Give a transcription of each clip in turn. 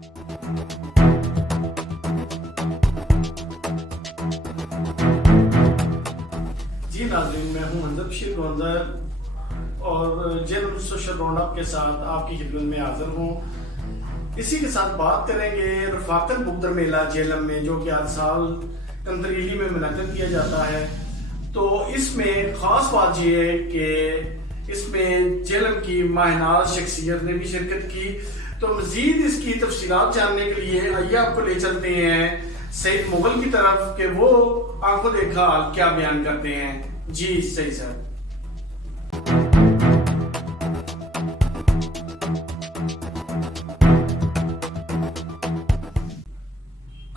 जी नाज़रीन, मैं हूं मंजर बशीर गोंदर और जेलम सोशल राउंडअप के साथ आपकी खिदमत में हाजिर हूं। इसी के साथ बात करेंगे रफाकत बुगदर मेला जेलम में, जो कि हर साल कंदरीली में मुनक़्क़द किया जाता है। तो इसमें ख़ास बात यह है कि इसमें जेलम की माहनाज शख्सियत ने भी शिरकत की। तो मज़ीद इसकी तफसीलात जानने के लिए आइए आपको ले चलते हैं सईद मुगल की तरफ कि वो आंखों देखा हाल क्या बयान करते हैं। जी सही सर।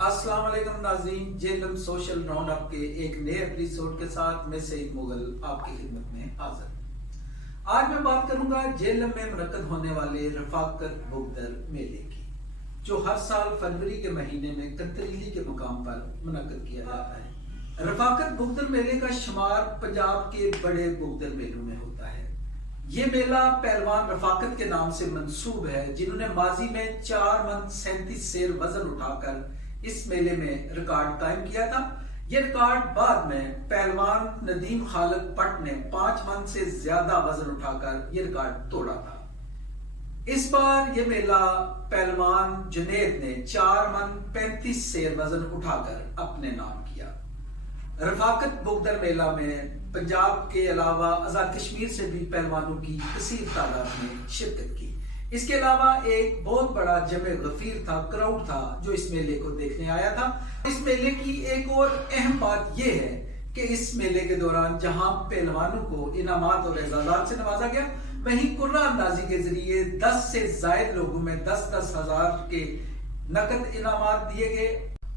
अस्सलाम वालेकुम नाज़रीन, जेलम सोशल राउंडअप के एक नए एपिसोड के साथ मैं सईद मुगल आपकी खिदमत में हाजिर। आज मैं बात करूंगा जेलम में मुनक़्क़द होने वाले रफाकत बुगदर मेले की, जो हर साल फरवरी के महीने में कंतरीली के मुकाम पर मुनक़्क़द किया जाता है। रफाकत बुगदर मेले का शुमार पंजाब के बड़े बुगदर मेलों में होता है। ये मेला पहलवान रफाकत के नाम से मंसूब है, जिन्होंने माजी में 4 मन 37 सेर वजन उठाकर इस मेले में रिकॉर्ड कायम किया था। यह रिकॉर्ड बाद में पहलवान नदीम खालिद पट ने 5 मन से ज्यादा वजन उठाकर यह रिकॉर्ड तोड़ा था। इस बार यह मेला पहलवान जुनैद ने 4 मन 35 सेर वजन उठाकर अपने नाम किया। रफाकत बुगदर मेला में पंजाब के अलावा आजाद कश्मीर से भी पहलवानों की कसीर तादाद में शिरकत की। इसके अलावा एक बहुत बड़ा जमे गफीर था, क्राउड था, जो इस मेले को देखने आया था। इस मेले की एक और अहम बात यह है कि इस मेले के दौरान जहां पहलवानों को इनामात और एजाजात से नवाजा गया, वहीं कुर्रा अंदाजी के जरिए 10 से ज्यादा लोगों में 10-10 हजार के नकद इनामात दिए गए।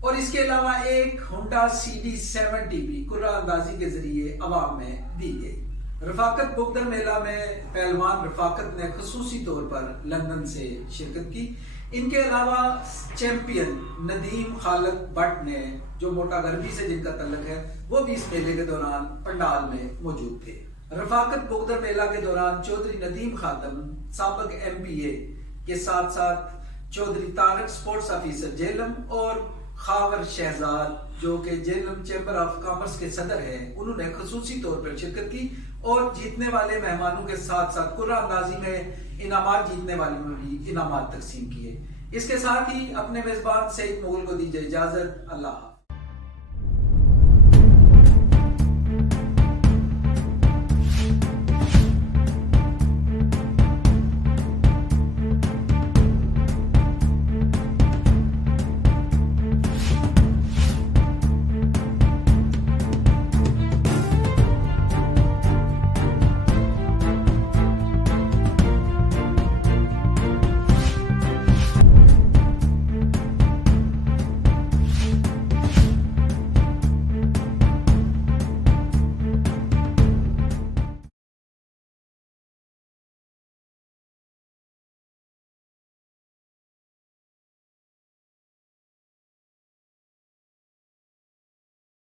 और इसके अलावा एक होंडा CD70 भी कुर्रा अंदाजी के जरिए अवाम में दी गई। रफाकत बुगदर मेला में पहलवान रफाकत ने खसूसी तौर पर लंदन से शिरकत की। इनके अलावा चैंपियन नदीम खालिद बट ने, जो मोटा गरबी से जिनका तल्लुक है, वो भी इस मेले के दौरान पंडाल में मौजूद थे। रफाकत बुगदर मेला के दौरान चौधरी नदीम खातम साबिक MBA के साथ साथ चौधरी तारक स्पोर्ट्स ऑफिसर जेलम और खावर शहजाद, जो कि जेलम चैम्बर ऑफ कॉमर्स के सदर हैं, उन्होंने खसूसी तौर पर शिरकत की और जीतने वाले मेहमानों के साथ साथ कुर्रा अंदाजी में इनामात जीतने वालों में भी इनामात तकसीम किए। इसके साथ ही अपने मेजबान सईद मुगल को दीजिए इजाजत। अल्लाह।